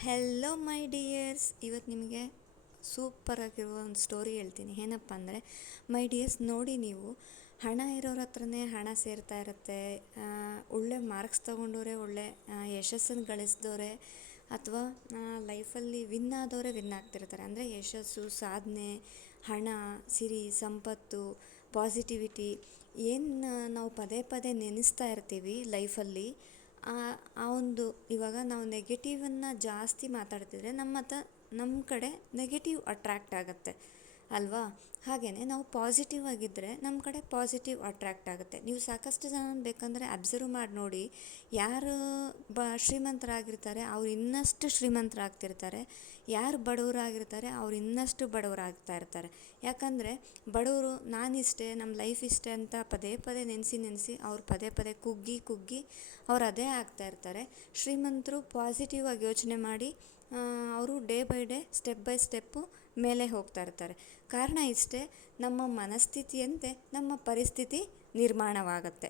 Hello ಮೈ dears ಇವತ್ತು ನಿಮಗೆ super ಆಗಿರುವ ಒಂದು ಸ್ಟೋರಿ ಹೇಳ್ತೀನಿ. ಏನಪ್ಪ ಅಂದರೆ ಮೈ ಡಿಯರ್ಸ್ ನೋಡಿ ನೀವು, ಹಣ ಇರೋರ ಹತ್ರನೇ ಹಣ ಸೇರ್ತಾ ಇರುತ್ತೆ. ಒಳ್ಳೆ ಮಾರ್ಕ್ಸ್ ತೊಗೊಂಡವ್ರೆ ಒಳ್ಳೆ ಯಶಸ್ಸನ್ನು ಗಳಿಸಿದವ್ರೆ ಅಥವಾ ಲೈಫಲ್ಲಿ ವಿನ್ ಆದವರೇ ವಿನ್ ಆಗ್ತಿರ್ತಾರೆ. ಅಂದರೆ ಯಶಸ್ಸು, ಸಾಧನೆ, ಹಣ, ಸಿರಿ, ಸಂಪತ್ತು ಪಾಸಿಟಿವಿಟಿ ಏನು ನಾವು ಪದೇ ಪದೇ ನೆನೆಸ್ತಾ ಇರ್ತೀವಿ ಲೈಫಲ್ಲಿ ಆ ಒಂದು ಇವಾಗ ನಾವು ನೆಗೆಟಿವನ್ನು ಜಾಸ್ತಿ ಮಾತಾಡ್ತಿದ್ರೆ ನಮ್ಮ ಹತ್ರ ನಮ್ಮ ಕಡೆ ನೆಗೆಟಿವ್ ಅಟ್ರ್ಯಾಕ್ಟ್ ಆಗುತ್ತೆ. ಅಲ್ವಾ? ಹಾಗೆಯೇ ನಾವು ಪಾಸಿಟಿವ್ ಆಗಿದ್ದರೆ ನಮ್ಮ ಕಡೆ ಪಾಸಿಟಿವ್ ಅಟ್ರ್ಯಾಕ್ಟ್ ಆಗುತ್ತೆ. ನೀವು ಸಾಕಷ್ಟು ಜನ ಬೇಕಂದರೆ ಅಬ್ಸರ್ವ್ ಮಾಡಿ ನೋಡಿ ಯಾರು ಬ ಶ್ರೀಮಂತರಾಗಿರ್ತಾರೆ, ಅವ್ರು ಇನ್ನಷ್ಟು ಶ್ರೀಮಂತರಾಗ್ತಿರ್ತಾರೆ. ಯಾರು ಬಡವರಾಗಿರ್ತಾರೆ, ಅವ್ರು ಇನ್ನಷ್ಟು ಬಡವರಾಗ್ತಾ ಇರ್ತಾರೆ ಯಾಕಂದರೆ ಬಡವರು ನಾನಿಷ್ಟೇ ನಮ್ಮ ಲೈಫ್ ಇಷ್ಟೇ ಅಂತ ಪದೇ ಪದೇ ನೆನೆಸಿ ನೆನೆಸಿ ಅವ್ರು ಪದೇ ಪದೇ ಕುಗ್ಗಿ ಕುಗ್ಗಿ ಅವ್ರು ಅದೇ ಆಗ್ತಾ ಇರ್ತಾರೆ ಶ್ರೀಮಂತರು ಪಾಸಿಟಿವ್ ಆಗಿ ಯೋಚನೆ ಮಾಡಿ ಅವರು day by day step by step ಮೇಲೆ ಹೋಗ್ತಾ ಇರ್ತಾರೆ. ಕಾರಣ ಇಷ್ಟೇ, ನಮ್ಮ ಮನಸ್ಥಿತಿಯಂತೆ ನಮ್ಮ ಪರಿಸ್ಥಿತಿ ನಿರ್ಮಾಣವಾಗುತ್ತೆ.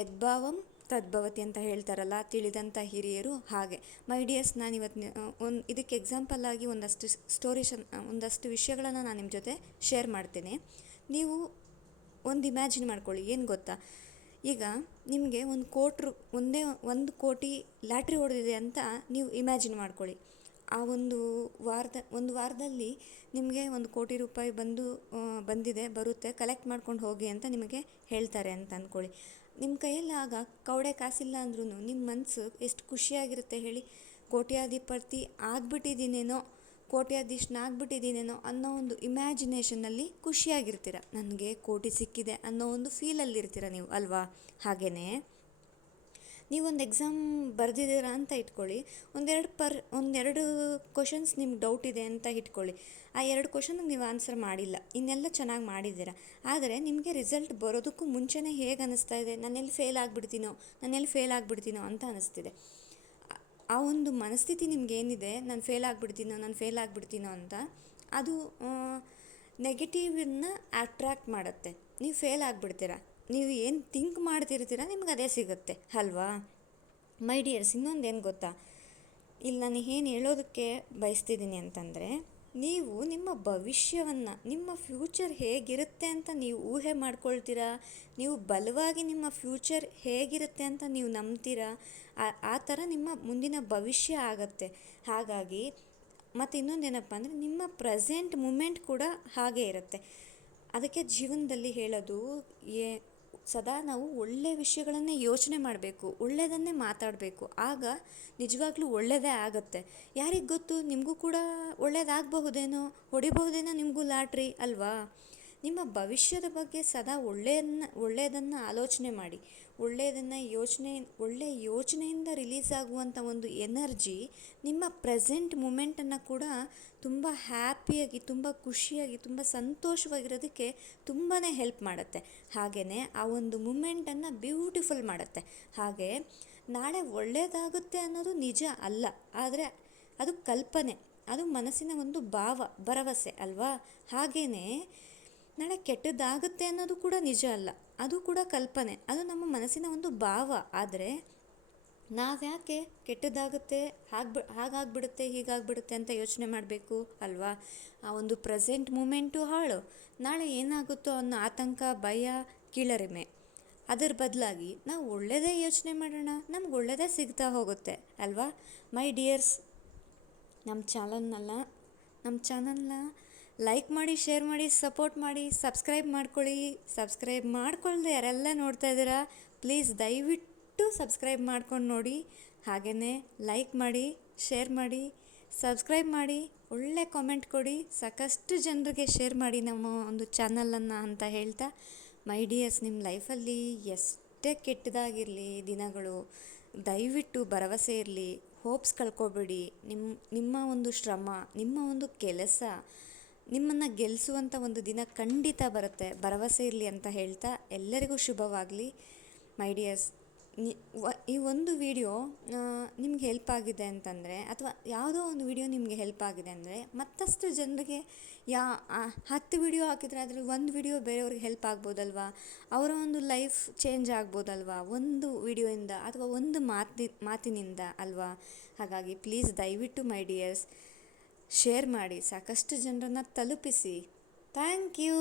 ಯದ್ಭಾವಂ ತದ್ಭವತಿ ಅಂತ ಹೇಳ್ತಾರಲ್ಲ, ತಿಳಿದಂಥ ಹಿರಿಯರು ಹಾಗೆ. ಮೈ ಡಿಯರ್ಸ್ ನಾನು ಇವತ್ತು ಒಂದು, ಇದಕ್ಕೆ ಎಕ್ಸಾಂಪಲ್ ಆಗಿ ಒಂದಷ್ಟು ಸ್ಟೋರೀಸ್ ಒಂದಷ್ಟು ವಿಷಯಗಳನ್ನು ನಾನು ನಿಮ್ಮ ಜೊತೆ ಶೇರ್ ಮಾಡ್ತೀನಿ. ನೀವು ಒಂದು ಇಮ್ಯಾಜಿನ್ ಮಾಡ್ಕೊಳ್ಳಿ, ಏನು ಗೊತ್ತಾ? ಈಗ ನಿಮಗೆ ಒಂದು ಕೋಟಿ ಒಂದೇ, ಒಂದು ಕೋಟಿ ಲ್ಯಾಟ್ರಿ ಹೊಡೆದಿದೆ ಅಂತ ನೀವು ಇಮ್ಯಾಜಿನ್ ಮಾಡ್ಕೊಳ್ಳಿ. ಆ ಒಂದು ವಾರದ, ಒಂದು ವಾರದಲ್ಲಿ ನಿಮಗೆ ಒಂದು ಕೋಟಿ ರೂಪಾಯಿ ಬಂದು ಬಂದಿದೆ, ಬರುತ್ತೆ ಕಲೆಕ್ಟ್ ಮಾಡ್ಕೊಂಡು ಹೋಗಿ ಅಂತ ನಿಮಗೆ ಹೇಳ್ತಾರೆ ಅಂತ ಅಂದ್ಕೊಳ್ಳಿ. ನಿಮ್ಮ ಕೈಯಲ್ಲಿ ಆಗ ಕೌಡೆ ಕಾಸಿಲ್ಲ ಅಂದ್ರೂ ನಿಮ್ಮ ಮನಸ್ಸು ಎಷ್ಟು ಖುಷಿಯಾಗಿರುತ್ತೆ ಹೇಳಿ, ಕೋಟ್ಯಾಧಿಪತಿ ಆಗ್ಬಿಟ್ಟಿದ್ದೀನೇನೋ ಕೋಟ್ಯಾಧೀಶನಾಗ್ಬಿಟ್ಟಿದ್ದೀನೇನೋ ಅನ್ನೋ ಒಂದು ಇಮ್ಯಾಜಿನೇಷನಲ್ಲಿ ಖುಷಿಯಾಗಿರ್ತೀರ. ನನಗೆ ಕೋಟಿ ಸಿಕ್ಕಿದೆ ಅನ್ನೋ ಒಂದು ಫೀಲಲ್ಲಿರ್ತೀರ ನೀವು, ಅಲ್ವಾ? ಹಾಗೆಯೇ ನೀವೊಂದು ಎಕ್ಸಾಮ್ ಬರೆದಿದ್ದೀರಾ ಅಂತ ಇಟ್ಕೊಳ್ಳಿ. ಒಂದೆರಡು ಪರ್, ಒಂದೆರಡು ಕ್ವಶನ್ಸ್ ನಿಮ್ಗೆ ಡೌಟ್ ಇದೆ ಅಂತ ಇಟ್ಕೊಳ್ಳಿ. ಆ ಎರಡು ಕ್ವಶನ್ಗೆ ನೀವು ಆನ್ಸರ್ ಮಾಡಿಲ್ಲ. ಇನ್ನೆಲ್ಲ ಚೆನ್ನಾಗಿ ಮಾಡಿದ್ದೀರ. ಆದರೆ ನಿಮಗೆ ರಿಸಲ್ಟ್ ಬರೋದಕ್ಕೂ ಮುಂಚೆನೇ ಹೇಗೆ ಅನ್ನಿಸ್ತಾ ಇದೆ? ನಾನೆಲ್ಲಿ ಫೇಲ್ ಆಗಿಬಿಡ್ತೀನೋ? ನಾನೆಲ್ಲಿ ಫೇಲ್ ಆಗಿಬಿಡ್ತೀನೋ ಅಂತ ಅನ್ನಿಸ್ತಿದೆ ಆ ಒಂದು ಮನಸ್ಥಿತಿ ನಿಮ್ಗೇನಿದೆ ನಾನು ಫೇಲ್ ಆಗಿಬಿಡ್ತೀನೋ? ನಾನು ಫೇಲ್ ಆಗಿಬಿಡ್ತೀನೋ ಅಂತ ಅದು ನೆಗೆಟಿವನ್ನ ಅಟ್ರ್ಯಾಕ್ಟ್ ಮಾಡುತ್ತೆ. ನೀವು ಫೇಲ್ ಆಗಿಬಿಡ್ತೀರ? ನೀವು ಏನು ಥಿಂಕ್ ಮಾಡ್ತಿರ್ತೀರ ನಿಮ್ಗೆ ಅದೇ ಸಿಗುತ್ತೆ, ಅಲ್ವಾ? ಮೈ ಡಿಯರ್ಸ್ ಏನು ಗೊತ್ತಾ? ಇಲ್ಲಿ ನಾನು ಏನು ಹೇಳೋದಕ್ಕೆ ಬಯಸ್ತಿದ್ದೀನಿ ಅಂತಂದರೆ, ನೀವು ನಿಮ್ಮ ಭವಿಷ್ಯವನ್ನು, ನಿಮ್ಮ ಫ್ಯೂಚರ್ ಹೇಗಿರುತ್ತೆ ಅಂತ ನೀವು ಊಹೆ ಮಾಡ್ಕೊಳ್ತೀರಾ? ನೀವು ಬಲವಾಗಿ ನಿಮ್ಮ ಫ್ಯೂಚರ್ ಹೇಗಿರುತ್ತೆ ಅಂತ ನೀವು ನಂಬ್ತೀರಾ? ಆ ಥರ ನಿಮ್ಮ ಮುಂದಿನ ಭವಿಷ್ಯ ಆಗತ್ತೆ. ಹಾಗಾಗಿ, ಮತ್ತು ಇನ್ನೊಂದು ಏನಪ್ಪ ಅಂದರೆ ನಿಮ್ಮ ಪ್ರೆಸೆಂಟ್ ಮೂಮೆಂಟ್ ಕೂಡ ಹಾಗೆ ಇರುತ್ತೆ. ಅದಕ್ಕೆ ಜೀವನದಲ್ಲಿ ಹೇಳೋದು ಏ ಸದಾ ನಾವು ಒಳ್ಳೆಯ ವಿಷಯಗಳನ್ನೇ ಯೋಚನೆ ಮಾಡಬೇಕು ಒಳ್ಳೆಯದನ್ನೇ ಮಾತಾಡಬೇಕು. ಆಗ ನಿಜವಾಗ್ಲೂ ಒಳ್ಳೆಯದೇ ಆಗುತ್ತೆ. ಯಾರಿಗೆ ಗೊತ್ತು? ನಿಮಗೂ ಕೂಡ ಒಳ್ಳೆಯದಾಗಬಹುದೇನೋ ಹೊಡಿಬಹುದೇನೋ ನಿಮಗೂ ಲಾಟ್ರಿ, ಅಲ್ವಾ? ನಿಮ್ಮ ಭವಿಷ್ಯದ ಬಗ್ಗೆ ಸದಾ ಒಳ್ಳೆಯನ್ನ, ಒಳ್ಳೆಯದನ್ನು ಆಲೋಚನೆ ಮಾಡಿ. ಒಳ್ಳೆಯದನ್ನು ಯೋಚನೆ, ಒಳ್ಳೆಯ ಯೋಚನೆಯಿಂದ ರಿಲೀಸ್ ಆಗುವಂಥ ಒಂದು ಎನರ್ಜಿ ನಿಮ್ಮ ಪ್ರೆಸೆಂಟ್ ಮೂಮೆಂಟನ್ನು ಕೂಡ ತುಂಬ ಹ್ಯಾಪಿಯಾಗಿ ತುಂಬ ಖುಷಿಯಾಗಿ, ತುಂಬ ಸಂತೋಷವಾಗಿರೋದಕ್ಕೆ ತುಂಬಾ ಹೆಲ್ಪ್ ಮಾಡುತ್ತೆ. ಹಾಗೆಯೇ ಆ ಒಂದು ಮೂಮೆಂಟನ್ನು ಬ್ಯೂಟಿಫುಲ್ ಮಾಡುತ್ತೆ. ಹಾಗೆ ನಾಳೆ ಒಳ್ಳೆಯದಾಗುತ್ತೆ ಅನ್ನೋದು ನಿಜ ಅಲ್ಲ. ಆದರೆ ಅದು ಕಲ್ಪನೆ, ಅದು ಮನಸ್ಸಿನ ಒಂದು ಭಾವ, ಭರವಸೆ ಅಲ್ವಾ? ಹಾಗೆಯೇ ನಾಳೆ ಕೆಟ್ಟದ್ದಾಗುತ್ತೆ ಅನ್ನೋದು ಕೂಡ ನಿಜ ಅಲ್ಲ. ಅದು ಕೂಡ ಕಲ್ಪನೆ. ಅದು ನಮ್ಮ ಮನಸ್ಸಿನ ಒಂದು ಭಾವ. ಆದರೆ ನಾವ್ಯಾಕೆ ಕೆಟ್ಟದ್ದಾಗುತ್ತೆ? ಹಾಗೆ ಹಾಗಾಗ್ಬಿಡುತ್ತೆ, ಹೀಗಾಗ್ಬಿಡುತ್ತೆ ಅಂತ ಯೋಚನೆ ಮಾಡಬೇಕು ಅಲ್ವಾ? ಆ ಒಂದು ಪ್ರೆಸೆಂಟ್ ಮೂಮೆಂಟು ಹಾಳು. ನಾಳೆ ಏನಾಗುತ್ತೋ ಅನ್ನೋ ಆತಂಕ, ಭಯ, ಕೀಳರಿಮೆ. ಅದರ ಬದಲಾಗಿ ನಾವು ಒಳ್ಳೆಯದೇ ಯೋಚನೆ ಮಾಡೋಣ. ನಮ್ಗೆ ಒಳ್ಳೆಯದೇ ಸಿಗ್ತಾ ಹೋಗುತ್ತೆ ಅಲ್ವಾ? ಮೈ ಡಿಯರ್ಸ್ ನಮ್ಮ ಚಾನಲ್ನಲ್ಲ ನಮ್ಮ ಚಾನಲ್ನ ಲೈಕ್ ಮಾಡಿ ಶೇರ್ ಮಾಡಿ ಸಪೋರ್ಟ್ ಮಾಡಿ ಸಬ್ಸ್ಕ್ರೈಬ್ ಮಾಡ್ಕೊಳ್ಳಿ. ಸಬ್ಸ್ಕ್ರೈಬ್ ಮಾಡ್ಕೊಳ್ದೆ ಯಾರೆಲ್ಲ ನೋಡ್ತಾ ಇದ್ದೀರಾ ಪ್ಲೀಸ್ ದಯವಿಟ್ಟು ಸಬ್ಸ್ಕ್ರೈಬ್ ಮಾಡ್ಕೊಂಡು ನೋಡಿ. ಹಾಗೆಯೇ ಲೈಕ್ ಮಾಡಿ ಶೇರ್ ಮಾಡಿ ಸಬ್ಸ್ಕ್ರೈಬ್ ಮಾಡಿ, ಒಳ್ಳೆ ಕಾಮೆಂಟ್ ಕೊಡಿ. ಸಾಕಷ್ಟು ಜನರಿಗೆ ಶೇರ್ ಮಾಡಿ ನಮ್ಮ ಒಂದು ಚಾನಲನ್ನು ಅಂತ ಹೇಳ್ತಾ. ಮೈ ಡಿಯರ್ಸ್ ನಿಮ್ಮ ಲೈಫಲ್ಲಿ ಎಷ್ಟೇ ಕೆಟ್ಟದಾಗಿರಲಿ ದಿನಗಳು, ದಯವಿಟ್ಟು ಭರವಸೆ ಇರಲಿ ಹೋಪ್ಸ್ ಕಳ್ಕೊಬೇಡಿ. ನಿಮ್ಮ ನಿಮ್ಮ ಒಂದು ಶ್ರಮ, ನಿಮ್ಮ ಒಂದು ಕೆಲಸ ನಿಮ್ಮನ್ನು ಗೆಲ್ಲಿಸುವಂಥ ಒಂದು ದಿನ ಖಂಡಿತ ಬರುತ್ತೆ. ಭರವಸೆ ಇರಲಿ ಅಂತ ಹೇಳ್ತಾ ಎಲ್ಲರಿಗೂ ಶುಭವಾಗಲಿ. ಮೈ ಡಿಯರ್ಸ್ ಈ ಒಂದು ವಿಡಿಯೋ ನಿಮ್ಗೆ ಹೆಲ್ಪ್ ಆಗಿದೆ ಅಂತಂದರೆ, ಅಥವಾ ಯಾವುದೋ ಒಂದು ವಿಡಿಯೋ ನಿಮಗೆ ಹೆಲ್ಪ್ ಆಗಿದೆ ಅಂದರೆ, ಮತ್ತಷ್ಟು ಜನರಿಗೆ ಯಾ ಹತ್ತು ವಿಡಿಯೋ ಹಾಕಿದರೆ ಅದರಲ್ಲಿ ಒಂದು ವಿಡಿಯೋ ಬೇರೆಯವ್ರಿಗೆ ಹೆಲ್ಪ್ ಆಗ್ಬೋದಲ್ವಾ? ಅವರ ಒಂದು ಲೈಫ್ ಚೇಂಜ್ ಆಗ್ಬೋದಲ್ವಾ? ಒಂದು ವಿಡಿಯೋಯಿಂದ ಅಥವಾ ಒಂದು ಮಾತಿ ಮಾತಿನಿಂದ ಅಲ್ವಾ? ಹಾಗಾಗಿ ಪ್ಲೀಸ್ ದಯವಿಟ್ಟು ಮೈ ಡಿಯರ್ಸ್ ಶೇರ್ ಮಾಡಿ ಸಾಕಷ್ಟು ಜನರನ್ನು ತಲುಪಿಸಿ. Thank you